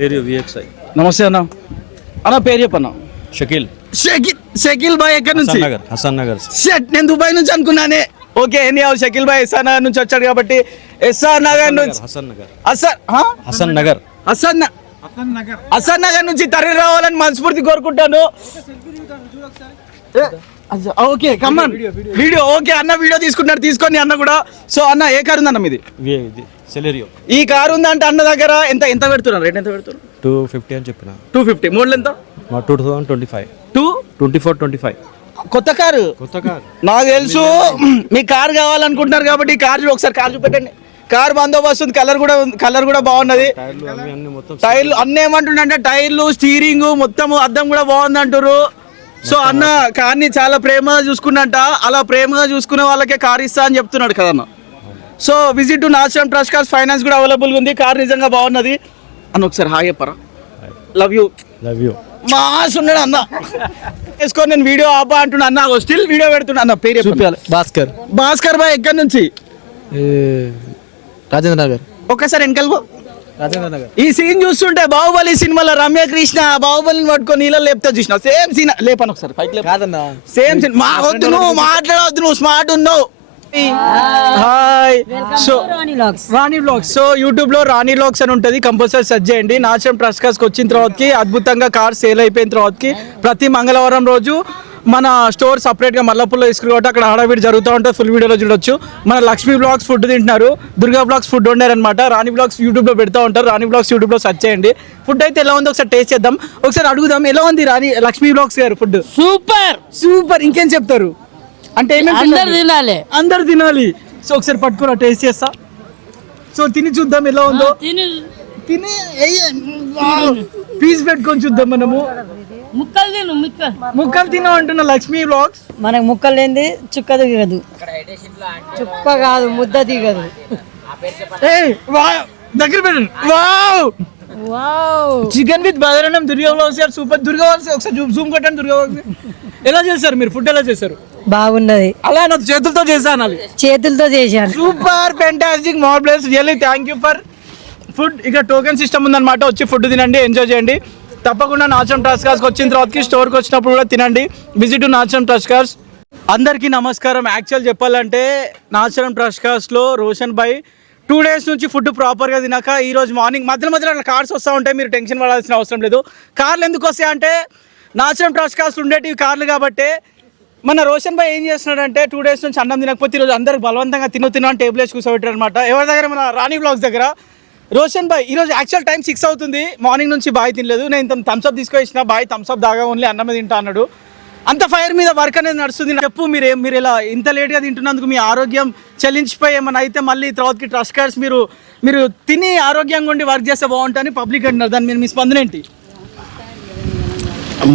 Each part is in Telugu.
Area VXi. నమస్తే అన్న. అన్న పేరు చెప్పన్న. షకీల్. షకీల్ షకీల్ బాయ్ ఎక్కడి నుంచి? హసన్ నగర్ హసన్ నగర్. షట్ నేను దుబాయ్ నుంచి అనుకున్నానే. ఓకే ఎనీ హౌ షకీల్ బాయ్ ఎస్ఆర్ నగర్ నుంచి వచ్చాడు కాబట్టి ఎస్ఆర్ నగర్ నుంచి హసన్ నగర్. అసర్ హా? హసన్ నగర్. అసన్ న- అసన్ నగర్. నుంచి తరలి రావాలని మనస్ఫూర్తి కోరుకుంటాను. Okay come on video okay video తీసుకుంటున్నారు తీసుకొని అన్న కూడా. సో అన్న ఏ కారు ఉందన్న మీది? వి ఇది సెలెరియో. ఈ కారు ఉందంటే అన్న దగ్గర ఎంత ఎంత పెడుతున్నారు? రేట్ ఎంత పెడుతున్నారు? టూ ఫిఫ్టీ అని చెప్పిన. Two fifty. మోడల్ ఎంత? Two thousand twenty five. Two? Twenty four twenty five. కొత్త కారు? కొత్త కార్. నాకు తెలుసు మీ కార్ కావాలనుకుంటున్నారు కాబట్టి కార్ ఒకసారి కార్ చూపెట్టండి. కార్ బందోబస్తు ఉంది కలర్ కూడా కలర్ కూడా బాగున్నది. టైర్లు అవి అన్ని మొత్తం టైర్లు అన్నీ ఏమంటుండే టైర్లు స్టీరింగ్ మొత్తం అద్దం కూడా బాగుంది అంటారు సో అన్న కార్ని చాలా ప్రేమగా చూసుకున్నట్ట అలా ప్రేమగా చూసుకునే వాళ్ళకే కార్ ఇస్తా అని చెప్తున్నాడు కదన్న so visit to natural trust cars finance కూడా అవైలబుల్గా ఉంది. కార్ నిజంగా బాగున్నది. అన్న ఒకసారి హాయ్ చెప్పరా? Love you love you mass ఉన్నాడు అన్న. వేసుకొని నేను వీడియో ఆపా అంటున్నా అన్న. స్టిల్ వీడియో పెడుతున్నా అన్న. పేరు. చూపించాలి భాస్కర్. భాస్కర్ బాయ్ ఎక్కడి నుంచి? ఏ, రాజేంద్ర నగర్. ఒక్కసారి వెనకాల ఈ సీన్ చూస్తుంటే బాహుబలి సినిమాలో రమ్య కృష్ణ బాహుబలిని పట్టుకొని నీళ్ళలో లేపుతా చూసిన. సేమ్ సీన్ లేపను ఒకసారి పైకి లేపు. కాదన్నా. Same scene. మా వద్దు నువ్వు మాట్లాడవద్దు నువ్వు స్మార్ట్ ఉన్నావు. Hi so Rani vlogs so యూట్యూబ్లో రాణి బ్లాగ్స్ అని ఉంటుంది. కంపల్సరీ సెర్చ్ చేయండి. నాచం ట్రస్కాస్కి వచ్చిన తర్వాతకి అద్భుతంగా కార్ సేల్ అయిపోయిన తర్వాతకి ప్రతి మంగళవారం రోజు మన స్టోర్ సపరేట్గా మల్లపుల్లో తీసుకుని కాబట్టి అక్కడ హడావిడి జరుగుతూ ఉంటుంది ఫుల్ వీడియోలో చూడొచ్చు. మన లక్ష్మీ బ్లాగ్స్ ఫుడ్ తింటున్నారు. దుర్గా బ్లాగ్స్ ఫుడ్ వండారనమాట రాణి బ్లాగ్స్ యూట్యూబ్లో పెడతా ఉంటారు. రాణి బ్లాగ్స్ యూట్యూబ్లో సెర్చ్ చేయండి. ఫుడ్ అయితే ఎలా ఉందో ఒకసారి టేస్ట్ చేద్దాం. ఒకసారి అడుగుదాం ఎలా ఉంది రాణి లక్ష్మీ బ్లాగ్స్ గారు ఫుడ్ సూపర్ సూపర్ ఇంకేం చెప్తారు? అంటే అందరు? తినాలి. అందరు తినాలి. సో ఒకసారి పట్టుకురా టేస్ట్ చేస్తా. సో తిని చూద్దాం ఎలా ఉందో. తిని. తిని పీస్ పెట్టుకొని చూద్దాం మనము. ముక్కలు తిను ముక్క ముక్కలు తిన అంటున్న లక్ష్మీ బ్లాగ్స్. మనకు ముక్క లేనిది చుక్క దిగదు చుక్క కాదు ముద్ద దిగదు ఏ వావ్ దగ్గర పెట్టండి. వావ్. వావ్. చికెన్ విత్ బదరణం దుర్గా బ్లాగ్స్ గారు సూపర్. దుర్గా బ్లాగ్స్ ఒకసారి జూమ్ కొట్టండి దుర్గా బ్లాగ్స్. ఎలా చేశారు మీరు? ఫుడ్ ఎలా చేశారు? బాగున్నది. అలా నా చేతులతో చేశాను అది. చేతులతో చేశాను. Super fantastic more place really thank you for food ఇక టోకెన్ సిస్టమ్ ఉందన్నమాట. వచ్చి ఫుడ్ తినండి ఎంజాయ్ చేయండి. తప్పకుండా నాచం ట్రస్ట్ వచ్చిన తర్వాతకి స్టోర్కి వచ్చినప్పుడు కూడా తినండి. విజిట్ నాచం ట్రస్ట్ అందరికీ నమస్కారం. యాక్చువల్ చెప్పాలంటే నాచరం ట్రస్ట్ రోషన్ భాయ్ టూ డేస్ నుంచి ఫుడ్ ప్రాపర్గా తినాక ఈరోజు మార్నింగ్ మధ్యలో మధ్యలో అట్లా కార్స్ వస్తూ ఉంటాయి మీరు టెన్షన్ పడాల్సిన అవసరం లేదు. కార్లు ఎందుకు వస్తాయంటే నాచరం ట్రస్ట్ ఉండేటివి కార్లు కాబట్టి మన రోషన్ భాయ్ ఏం చేస్తున్నాడంటే టూ డేస్ నుంచి అన్నం తినకపోతే ఈరోజు అందరు బలవంతంగా తిను తిను అని టేబుల్ వేసి కూర్చోబెట్టారు అనమాట ఎవరి దగ్గర? మన రాణి బ్లాగ్స్ దగ్గర. రోషన్ భాయ్ ఈరోజు యాక్చువల్ టైం సిక్స్ అవుతుంది. మార్నింగ్ నుంచి బాయ్ తినలేదు. నేను ఇంత థమ్స్అప్ తీసుకొచ్చిన బాయ్ థమ్స్అప్ దాగా ఓన్లీ అన్నమే తింటా అన్నాడు. అంత ఫైర్ మీద వర్క్ అనేది నడుస్తుంది. చెప్పు మీరు మీరు ఇలా ఇంత లేట్గా తింటున్నందుకు మీ ఆరోగ్యం చెల్లించిపోయి ఏమైనా అయితే మళ్ళీ తర్వాతకి ట్రస్ట్ కార్డ్స్ మీరు మీరు తిని ఆరోగ్యంగా ఉండి వర్క్ చేస్తే బాగుంటుంది పబ్లిక్ అంటున్నారు. దాని మీరు మీ స్పందన ఏంటి?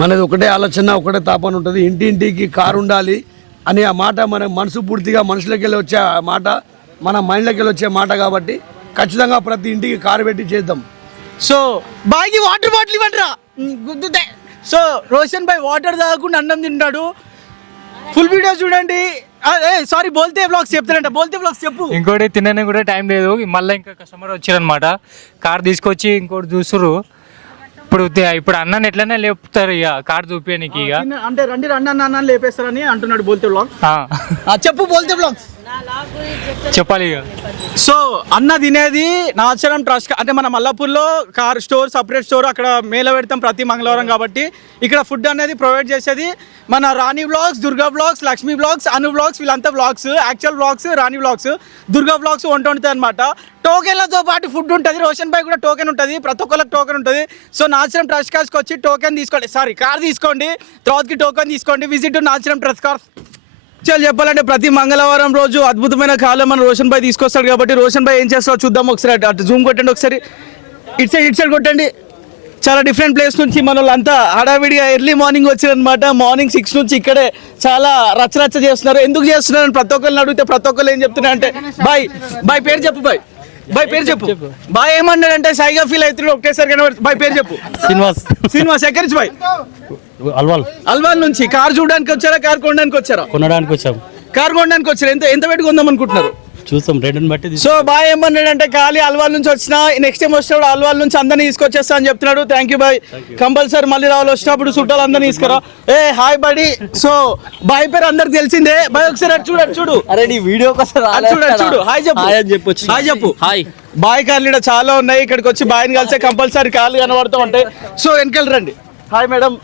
మనది ఒకటే ఆలోచన ఒకటే తాపన ఉంటుంది. ఇంటి ఇంటికి కారు ఉండాలి అనే ఆ మాట మన మనసు పూర్తిగా మనుషులకి వెళ్ళి వచ్చే ఆ మాట మన మైండ్లోకి వెళ్ళి వచ్చే మాట కాబట్టి ఖచ్చితంగా ప్రతి ఇంటికి కారు పెట్టి చేద్దాం. సో బాయ్కి వాటర్ బాటిల్ ఇవ్వండిరా. గుద్దుతే. సో రోషన్ భాయ్ వాటర్ తాగకుండా అన్నం తింటాడు. ఫుల్ వీడియో చూడండి. సారీ బోల్తే బ్లాగ్స్ చెప్తారంట. బోల్తే బ్లాగ్స్ చెప్పు. ఇంకోటి తినడానికి కూడా టైం లేదు. మళ్ళీ ఇంకా కస్టమర్ వచ్చారనమాట కార్ తీసుకొచ్చి ఇంకోటి చూసురు ఇప్పుడు ఇప్పుడు అన్నని ఎట్లనే లేపుతారు ఇక కార్ చూపించడానికి ఇక. అంటే రండి రండి అన్న అన్న అని లేపేస్తారని అంటున్నాడు బోల్తే బ్లాగ్ ఆ, చెప్పు బోల్తే బ్లాగ్స్ చెప్పాలి ఇక. సో అన్న తినేది నాచరం ట్రస్ట్ అంటే మన మల్లాపూర్లో కార్ స్టోర్ సపరేట్ స్టోర్ అక్కడ మేళ పెడతాం ప్రతి మంగళవారం కాబట్టి. ఇక్కడ ఫుడ్ అనేది ప్రొవైడ్ చేసేది మన Rani vlogs Durga vlogs Lakshmi vlogs Anu vlogs వీళ్ళంతా vlogs actual vlogs Rani vlogs Durga vlogs వంట ఉంటుంది అనమాట టోకెన్లతో పాటు ఫుడ్ ఉంటుంది రోషన్ బాయ్ కూడా టోకెన్ ఉంటుంది ప్రతి ఒక్కరికి టోకెన్ ఉంటుంది. సో నాచరం ట్రస్ట్ కార్స్కి వచ్చి టోకెన్ తీసుకోండి. సారీ కార్ తీసుకోండి తర్వాతకి టోకెన్ తీసుకోండి విజిట్ నాచరం ట్రస్ట్ కార్స్ చాలా చెప్పాలంటే ప్రతి మంగళవారం రోజు అద్భుతమైన కాలం మన రోషన్ భాయ్ తీసుకొస్తాడు కాబట్టి రోషన్ భాయ్ ఏం చేస్తాడో చూద్దాం ఒకసారి. అటు- జూమ్ కొట్టండి ఒకసారి. ఇటు సైడ్ ఇటు సైడ్ కొట్టండి. చాలా డిఫరెంట్ ప్లేస్ నుంచి మన వాళ్ళంతా హడావిడిగా ఎర్లీ మార్నింగ్ వచ్చారనమాట మార్నింగ్ సిక్స్ నుంచి ఇక్కడే చాలా రచ్చ రచ్చ చేస్తున్నారు. ఎందుకు చేస్తున్నారు? అని ప్రతి ఒక్కరిని అడిగితే ప్రతి ఒక్కరు ఏం చెప్తున్నారు అంటే బాయ్ బాయ్ పేరు చెప్పు బాయ్. బాయ్ పేరు చెప్పు. బాయ్ ఏమన్నాడంటే సైగా ఫీల్ అవుతున్నాడు ఒకటేసారి కనబడి బాయ్ పేరు చెప్పు. శ్రీనివాస్. శ్రీనివాస్ ఎక్కడి బాయ్? అల్వాల్. అల్వాల్ నుంచి కార్ చూడడానికి వచ్చారా కార్ కొనడానికి వచ్చారా? కొనడానికి వచ్చాం. కార్ కొనడానికి వచ్చారు? ఎంత ఎంత పెట్టి కొందాం అనుకుంటున్నారు? చూస్తాం రేటుని బట్టి సో బాయ్ ఏమన్నాడంటే ఖాళీ అల్వాల్ నుంచి వచ్చిన నెక్స్ట్ టైం వచ్చినప్పుడు అల్వాల్ నుంచి అందరినీ తీసుకొచ్చేస్తా అని చెప్తున్నాడు. Thank you bye. కంపల్సరీ మళ్ళీ రావాలి. వచ్చినప్పుడు చుట్టాలు అందరినీ తీసుకురా. ఏ హాయ్ బడి సో బాయ్ పేరు అందరికి తెలిసిందే. బాయ్ ఒకసారి అటు చూడు అటు చూడు. అరే నీ వీడియో కోసం అటు చూడు అటు చూడు. హాయ్ చెప్పు. హాయ్ అని చెప్పొచ్చు. హాయ్ చెప్పు. హాయ్. బాయ్ కార్లు ఇక్కడ చాలా ఉన్నాయి. ఇక్కడికి వచ్చి బాయ్ని కలిసే కంపల్సరీ కార్లు కనబడుతూ ఉంటాయి. సో వెనకాల రండి. హాయ్ మేడం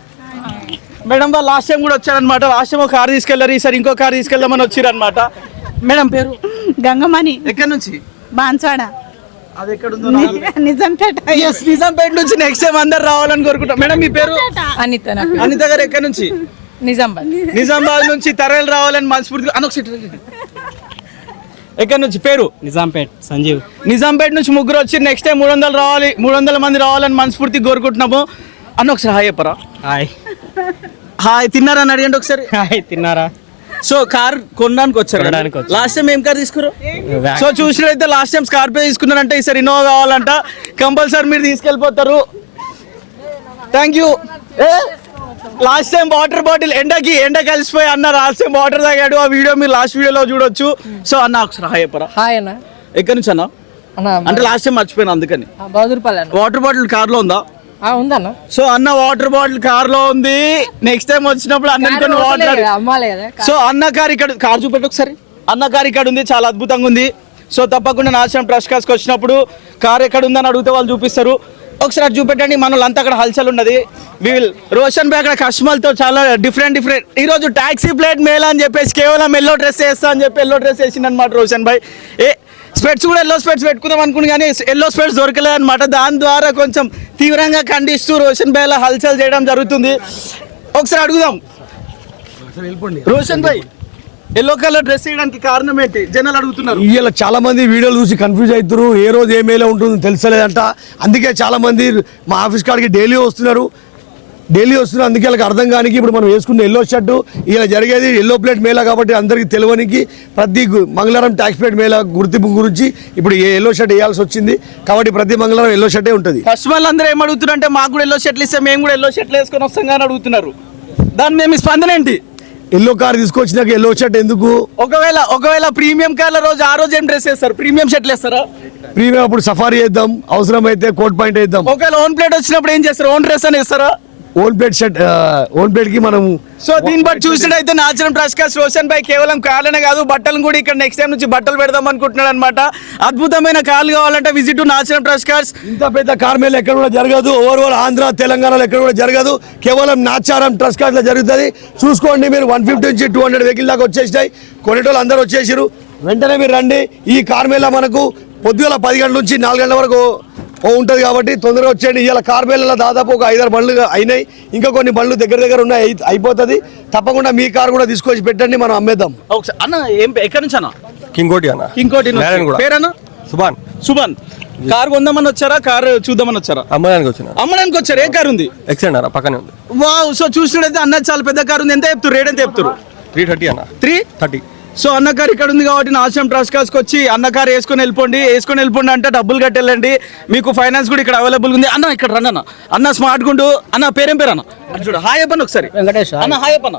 మేడం వాళ్ళు లాస్ట్ టైం కూడా వచ్చారనమాట లాస్ట్ టైం ఒక కార్ తీసుకెళ్ళారు. ఈసారి ఇంకో కార్ తీసుకెళ్దామని వచ్చారనమాట మేడం పేరు? గంగమణి. ఎక్కడి నుంచి? బాన్స్వాడ అది ఎక్కడ ఉందో నాకు నిజంపేట. Yes, నిజాంపేట నుంచి నెక్స్ట్ టైం అందరు రావాలని కోరుకుంటాం. మేడం మీ పేరు? అనిత అనిత గారు ఎక్కడి నుంచి? నిజామాబాద్ నిజామాబాద్ నుంచి తరలి రావాలని మనస్ఫూర్తిగా అనొక సీట్ రండి. ఎక్కడి నుంచి? పేరు? నిజాంపేట్ సంజీవ్. నిజాంపేట నుంచి ముగ్గురు వచ్చి నెక్స్ట్ టైం మూడు వందలు రావాలి. మూడు వందల మంది రావాలని మనస్ఫూర్తిగా కోరుకుంటున్నాము. అన్న ఒకసారి హాయ్ చెప్పరా? హాయ్. హాయ్ తిన్నారా అని అడిగండి ఒకసారి. హాయ్ తిన్నారా? సో కార్ కొనడానికి వచ్చారు. లాస్ట్ టైం ఏం కార్ తీసుకురు సో చూసినట్లయితే లాస్ట్ టైం స్కార్పియో తీసుకున్నారంటే ఈసారి ఇన్నోవా కావాలంట. కంపల్సరీ మీరు తీసుకెళ్ళిపోతారు. Thank you last time water bottle ఎండకి ఎండ కలిసిపోయి అన్న లాస్ట్ టైం వాటర్ తాగాడు. ఆ వీడియో మీరు లాస్ట్ వీడియోలో చూడొచ్చు. సో అన్న ఒకసారి హాయ్ చెప్పరా? హాయ్ అన్న. ఎక్కడి నుంచి అన్న? అంటే లాస్ట్ టైం మర్చిపోయాను అందుకని. వాటర్ బాటిల్ కార్లో ఉందా? ఉందన్న. సో అన్న వాటర్ బాటిల్ కార్లో ఉంది. నెక్స్ట్ టైం వచ్చినప్పుడు అన్న వాటర్ సో అన్న కార్ ఇక్కడ కార్ చూపెట్టు ఒకసారి. అన్న కార్ ఇక్కడ ఉంది చాలా అద్భుతంగా ఉంది. సో తప్పకుండా నాశనం ట్రస్ట్ కాస్కి వచ్చినప్పుడు కార్ ఎక్కడ ఉందని అడిగితే వాళ్ళు చూపిస్తారు. ఒకసారి చూపెట్టండి మన వాళ్ళంతా అక్కడ హల్చల్ ఉన్నది. విల్ రోషన్ భాయ్ అక్కడ కస్టమర్తో చాలా డిఫరెంట్ డిఫరెంట్ ఈ రోజు టాక్సీ ప్లేట్ మేళ అని చెప్పేసి కేవలం ఎల్లో డ్రెస్ వేస్తా అని చెప్పి ఎల్లో డ్రెస్ వేసింది అనమాట రోషన్ భాయ్ ఏ స్పెట్స్ కూడా ఎల్లో స్పెట్స్ పెట్టుకుందాం అనుకుని కానీ ఎల్లో స్పెట్స్ దొరకలేదు అనమాట దాని ద్వారా కొంచెం తీవ్రంగా ఖండిస్తూ రోషన్ భాయ్ అలా హల్చల్ చేయడం జరుగుతుంది. ఒకసారి అడుగుదాం. రోషన్ భాయ్ ఎల్లో కలర్ డ్రెస్ వేయడానికి కారణం ఏంటి? జనాలు అడుగుతున్నారు. ఇవాళ చాలా మంది వీడియోలు చూసి కన్ఫ్యూజ్ అవుతారు ఏ రోజు ఏ మేలో ఉంటుందో తెలుసలేదంట అందుకే చాలా మంది మా ఆఫీస్ కాడికి డైలీ వస్తున్నారు. డైలీ వస్తున్నారు. అందుకే వాళ్ళకి అర్థం కానికి ఇప్పుడు మనం వేసుకున్న ఎల్లో షర్టు ఇలా జరిగేది ఎల్లో ప్లేట్ మేళ కాబట్టి అందరికీ తెలియనికి ప్రతి మంగళవారం ట్యాక్స్ ప్లేట్ మేళ గుర్తింపు గురించి ఇప్పుడు ఏ ఎల్లో షర్ట్ వేయాల్సి వచ్చింది. కాబట్టి ప్రతి మంగళవారం ఎల్లో షర్టే ఉంటుంది. కస్టమర్లు అందరూ ఏం అడుగుతున్నారు అంటే మాకు కూడా ఎల్లో షర్ట్లు ఇస్తే మేము కూడా ఎల్లో షర్ట్లు వేసుకొని వస్తాం కానీ అడుగుతున్నారు. దాని మేము స్పందన ఏంటి? ఎల్లో కార్ తీసుకొచ్చినాక ఎల్లో షర్ట్ ఎందుకు? ఒకవేళ ఒకవేళ ప్రీమియం కార్ల రోజు ఆ రోజు ఏం డ్రెస్ వేస్తారు? ప్రీమియం షర్ట్లు వేస్తారా? ప్రీమియం అప్పుడు సఫారీ వేద్దాం అవసరమైతే కోట్ పాయింట్ వేద్దాం. ఒకవేళ ఓన్ ప్లేట్ వచ్చినప్పుడు ఏం చేస్తారు? ఓన్ డ్రెస్ అని వేస్తారా? ఓన్ ప్లేట్ షర్ట్ ఓన్ ప్లేట్కి మనం సో దీన్ని బట్టి చూసినట్టయితే నాచరం ప్రకాష్ రోషన్ భాయ్ కేవలం కార్లనే కాదు బట్టలు కూడా ఇక్కడ నెక్స్ట్ టైం నుంచి బట్టలు పెడదాం అనుకుంటున్నాడు అనమాట అద్భుతమైన కార్లు కావాలంటే విజిట్ నాచరం ప్రకాష్ ఇంత పెద్ద కార్మేలు ఎక్కడ కూడా జరగదు. ఓవరాల్ ఆంధ్ర తెలంగాణలో ఎక్కడ కూడా జరగదు. కేవలం నాచారం ట్రస్ట్ కార్డులో జరుగుతుంది. చూసుకోండి మీరు వన్ ఫిఫ్టీ నుంచి టూ హండ్రెడ్ వెహికల్ దాకా వచ్చేసినాయి. కొనేటోళ్ళు అందరూ వచ్చేసారు వెంటనే మీరు రండి. ఈ కార్మేళ మనకు పొద్దుగల పది గంటల నుంచి నాలుగు గంటల వరకు ఉంటుంది కాబట్టి తొందరగా వచ్చేయండి. ఇవాళ కార్మేళలో దాదాపు ఒక ఐదారు బండ్లు అయినాయి. ఇంకా కొన్ని బండ్లు దగ్గర దగ్గర ఉన్నాయి. అయి- అయిపోతుంది. తప్పకుండా మీ కార్ కూడా తీసుకొచ్చి పెట్టండి. మనం అమ్మేద్దాం. ఒకసారి అన్న ఏం ఎక్కడి నుంచి అన్న. కింకోటి అన్న ఇంకోటి నారాయణగూడ. పేరన్నా? సుభాన్. సుభాన్. కార్ కొందామని వచ్చారా? కార్ చూద్దామని వచ్చారా? అమ్మడానికి వచ్చిన. అమ్మడానికి వచ్చారు. ఏ కార్ ఉంది? ఎక్సెండ్ అన్న పక్కనే ఉంది. వావ్ సో చూసినట్టయితే అన్న చాలా పెద్ద కార్ ఉంది. ఎంత చెప్తారు రేట్ ఎంత చెప్తారు త్రీ థర్టీ అన్న. త్రీ? థర్టీ. సో అన్న కార్ ఇక్కడ ఉంది కాబట్టి నాశనం ట్రస్ట్ కాస్కి వచ్చి అన్న కార్ వేసుకొని వెళ్ళిపోండి. వేసుకొని వెళ్ళిపోండి అంటే డబ్బులు కట్టెళ్ళండి. మీకు ఫైనాన్స్ కూడా ఇక్కడ అవైలబుల్ ఉంది. అన్న ఇక్కడ రండి అన్న. అన్న స్మార్ట్ గుండు. అన్న పేరేం పేరు అన్న? చూడు. హాయ్ అప్పన్న ఒకసారి. వెంకటేష్ అన్న hi Appanna.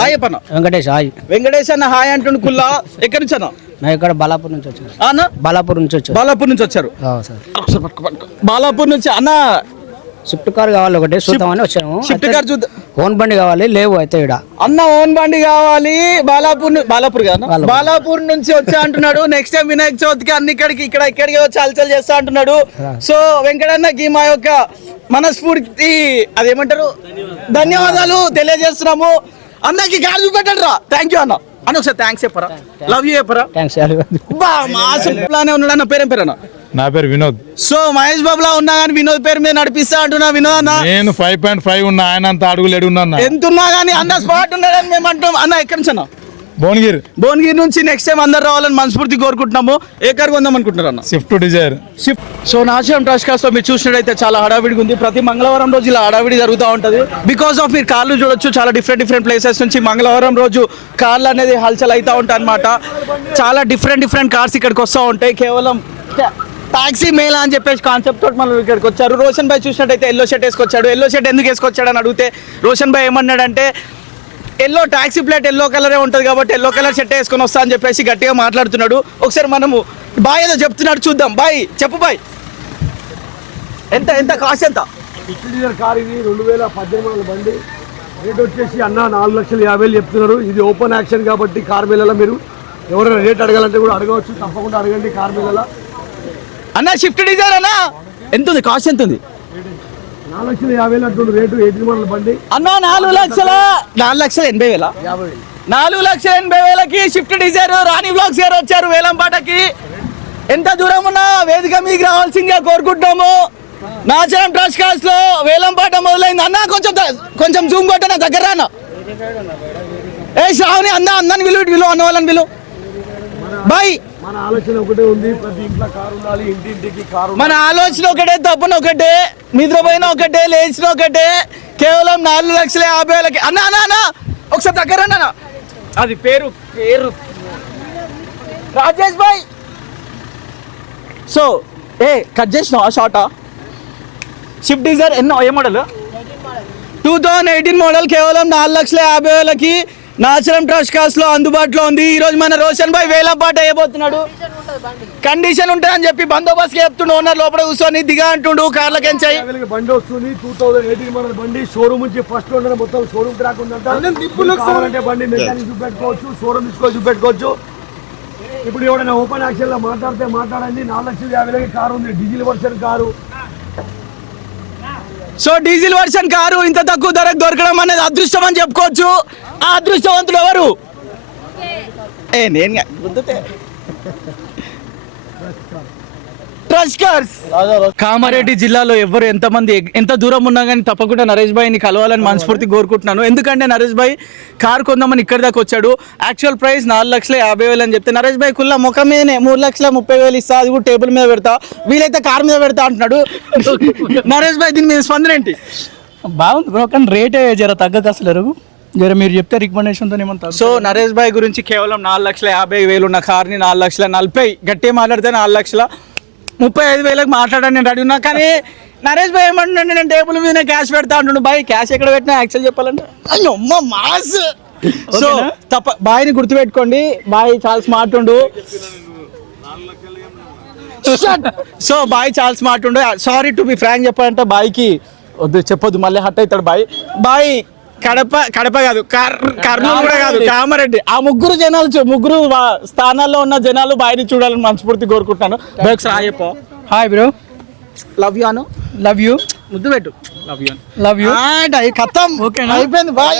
Hi Appanna. Venkatesh hi. Venkatesh అన్న హాయ్ అంటుండు కుల్లా. ఎక్కడి నుంచి అన్న? నా ఇక్కడ బాలాపూర్ నుంచి వచ్చాను ఆ అన్న? బాలాపూర్ నుంచి వచ్చాను బాలాపూర్ నుంచి వచ్చారు. బాలాపూర్ నుంచి. అన్న స్విఫ్ట్ కార్ కావాలి ఒకటి చూద్దామని వచ్చాము. షిఫ్ట్ కార్ చూద్దాం. ఓన్ బండి కావాలి లేవు అయితే ఇక్కడ అన్న ఓన్ బండి కావాలి. బాలాపూర్ బాలాపూర్ కదా బాలాపూర్. నుంచి వచ్చా అంటున్నాడు. నెక్స్ట్ టైం వినాయక చవితికి అన్ని ఇక్కడికి ఇక్కడ ఇక్కడికి వచ్చి హల్చల్ చేస్తా అంటున్నాడు. సో వెంకటన్నకి మా యొక్క మనస్ఫూర్తి అదేమంటారు? ధన్యవాదాలు తెలియజేస్తున్నాము. అన్నకి గాలి చూపెట్టండి రా. థ్యాంక్ యూ అన్న. అన్న ఒకసారి థ్యాంక్స్ చెప్పరా? లవ్ యూ చెప్పరా? థ్యాంక్స్ బా మా లానే ఉన్నాడు. అన్న పేరేం పేరు అన్న? నా పేరు వినోద్. సో మహేష్ బాబు లా ఉన్నా కానీ వినోద్ పేరు మీద నడిపిస్తా అంటున్నా వినోద్ అన్న. నేను ఫైవ్ పాయింట్ ఫైవ్ ఉన్నా ఆయన అంత అడుగులు ఎడున్నా ఎంత ఉన్నా కానీ అన్న స్పాట్ ఉన్నాడని మేము అంటాం. అన్న ఎక్కడి నుంచి అన్న? భువనగిరి. భువనగిరి నుంచి నెక్స్ట్ టైం అందరు రావాలని మనస్ఫూర్తి కోరుకుంటున్నాము. ఏ కార్ కొందాం అనుకుంటున్నారు అన్న స్విఫ్ట్ డిజైర్ షిఫ్ట్ సో నాశనం ట్రస్ట్ కాస్ట్లో మీరు చూసినట్టయితే చాలా హడావిడిగా ఉంది. ప్రతి మంగళవారం రోజు ఇలా హడావిడి జరుగుతూ ఉంటుంది. బికాస్ ఆఫ్ మీరు కార్లు చూడొచ్చు చాలా డిఫరెంట్ డిఫరెంట్ ప్లేసెస్ నుంచి మంగళవారం రోజు కార్లు అనేది హల్చల్ అవుతూ ఉంటాయి అనమాట చాలా డిఫరెంట్ డిఫరెంట్ కార్స్ ఇక్కడికి వస్తూ ఉంటాయి. కేవలం టాక్సీ మేళా అని చెప్పేసి కాన్సెప్ట్ తోటి మనం ఇక్కడికి వచ్చారు. రోషన్ భాయ్ చూసినట్టయితే ఎల్లో షర్ట్ వేసుకొచ్చాడు. ఎల్లో షర్ట్ ఎందుకు వేసుకొచ్చాడు అని అడిగితే రోషన్ భాయ్ ఏమన్నాడంటే ఎల్లో టాక్సీ ప్లేట్ ఎల్లో కలరే ఉంటుంది కాబట్టి ఎల్లో కలర్ షర్ట్ వేసుకొని వస్తా అని చెప్పేసి గట్టిగా మాట్లాడుతున్నాడు. ఒకసారి మనము బాయ్ ఏదో చెప్తున్నాడు చూద్దాం. బాయ్ చెప్పు బాయ్ ఎంత ఎంత కాస్ట్ ఎంత? కార్ ఇది రెండు వేల పద్దెనిమిది బండి. రేట్ వచ్చేసి అన్న నాలుగు లక్షల యాభై వేలు చెప్తున్నారు. ఇది ఓపెన్ యాక్షన్ కాబట్టి కార్ మేళలో మీరు? ఎవరైనా రేట్ అడగాలంటే కూడా అడగవచ్చు. తప్పకుండా అడగండి కార్ మేళలో. అన్న షిఫ్ట్ డిజైర్ అన్న? ఎంత ఉంది కాస్ట్ ఎంత ఉంది నాలుగు లక్షల అన్న నాలుగు లక్షల నాలుగు లక్షల ఎనభై వేల. నాలుగు లక్షల ఎనభై వేలకి షిఫ్ట్ డిజైర్ రాణి బ్లాక్స్ గారు వచ్చారు వేలంపాటకి. ఎంత దూరం ఉన్నా వేదిక మీకు రావాల్సిందిగా కోరుకుంటున్నాము. నాచరం ట్రస్ట్ కాస్లో వేలంపాట మొదలైంది. అన్న కొంచెం కొంచెం జూమ్ కొట్ట నా దగ్గర అన్న ఏ శ్రావణి అన్న అన్నని విలువ విలువ అన్న వాళ్ళని విలువ బాయ్ మన ఆలోచన ఒకటే ఉంది ప్రతి ఇంట్లో కారు ఉండాలి ఇంటింటికి కారు మన ఆలోచన ఒకటే తప్పున ఒకటే నిద్రపోయిన ఒకటే లేచిన ఒకటే కేవలం నాలుగు లక్షల యాభై వేలకి. అన్న అన్న అన్న ఒకసారి దగ్గర అన్న. అది పేరు పేరు. రాజేష్ భాయ్. సో ఏ కట్ చేసినావా షార్టా షిఫ్ట్ డిజైర్ ఎన్నో ఏ model two thousand eighteen model కేవలం నాలుగు లక్షల యాభై వేలకి నాచరం ట్రస్ట్ కాస్ట్లో అందుబాటులో ఉంది. ఈ రోజు మన రోషన్ భాయ్ వేల పాట వేయబోతున్నాడు. కండిషన్ ఉంటుందని చెప్పి బందోబస్తు చెప్తుండు. ఓనర్ లోపల కూర్చొని దిగా అంటుండు. కార్లకి ఎంచాయి బండి వస్తుంది. టూ థౌసండ్ ఎయిటీన్ మోడల్ బండి షోరూమ్ నుంచి ఫస్ట్ ఉండే మొత్తం షోరూమ్ ట్రాక్ ఉందంట కావాలంటే బండి మెకానిక్ చూపెట్టుకోవచ్చు షోరూమ్ తీసుకొని చూపెట్టుకోవచ్చు. ఇప్పుడు ఎవరైనా ఓపెన్ యాక్షన్లో మాట్లాడితే మాట్లాడండి. నాలుగు లక్షల యాభై వేలకి కారు ఉంది. Diesel version car. So diesel version car ఇంత తక్కువ ధరకు దొరకడం అనేది అదృష్టం అని చెప్పుకోవచ్చు. ఆ అదృష్టవంతుడు ఎవరు? ఏ నేను కామారెడ్డి జిల్లాలో ఎవరు ఎంతమంది ఎంత దూరం ఉన్నా కానీ తప్పకుండా నరేష్ భాయ్ని కలవాలని మనస్ఫూర్తి కోరుకుంటున్నాను. ఎందుకంటే నరేష్ భాయ్ కార్ కొందామని ఇక్కడి దాకా వచ్చాడు. యాక్చువల్ ప్రైస్ నాలుగు లక్షల యాభై వేలు అని చెప్తే నరేష్ భాయ్ కుల్ల ముఖం మీదనే మూడు లక్షల ముప్పై వేలు ఇస్తా అది కూడా టేబుల్ మీద పెడతా వీలైతే కార్ మీద పెడతా అంటున్నాడు. నరేష్ భాయ్ దీని మీద స్పందన ఏంటి? బాగుంది బ్రో కానీ రేటే జర తగ్గక అసలు జర మీరు చెప్తే రికమెండేషన్తో ఏమన్నా సో నరేష్ భాయ్ గురించి కేవలం నాలుగు లక్షల యాభై వేలు ఉన్న కార్ని నాలుగు లక్షల నలభై గట్టిగా మాట్లాడితే నాలుగు లక్షల ముప్పై ఐదు వేలకు మాట్లాడని నేను రెడీ ఉన్నా. కానీ నరేష్ భాయ్ ఏమంటున్నాడు నేను టేబుల్ మీద క్యాష్ పెడతా అంటుండు బాయ్ క్యాష్ ఎక్కడ పెట్టినా యాక్చువల్ చెప్పాలంటే. అయ్యో అమ్మ మాస్. సో తప్ప బాయ్ని గుర్తుపెట్టుకోండి. బాయ్ చాలా స్మార్ట్ ఉండు. సో బాయ్ చాలా స్మార్ట్ ఉండు. సారీ టు బి ఫ్రాంక్ చెప్పాలంటే బాయ్కి వద్దు చెప్పొద్దు. మళ్ళీ హట్ అవుతాడు బాయ్. బాయ్ కడప కడప కాదు కర్- కర్నూలు కూడా కాదు కామారెడ్డి ఆ ముగ్గురు జనాలు చూ- ముగ్గురు స్థానాల్లో ఉన్న జనాలు బాయ్ని చూడాలని మనస్ఫూర్తి కోరుకుంటున్నాను. Hi bro. Love you Anu. Love you. ముద్దు పెట్టు. Love you love you. కథం. అయిపోయింది బాయ్.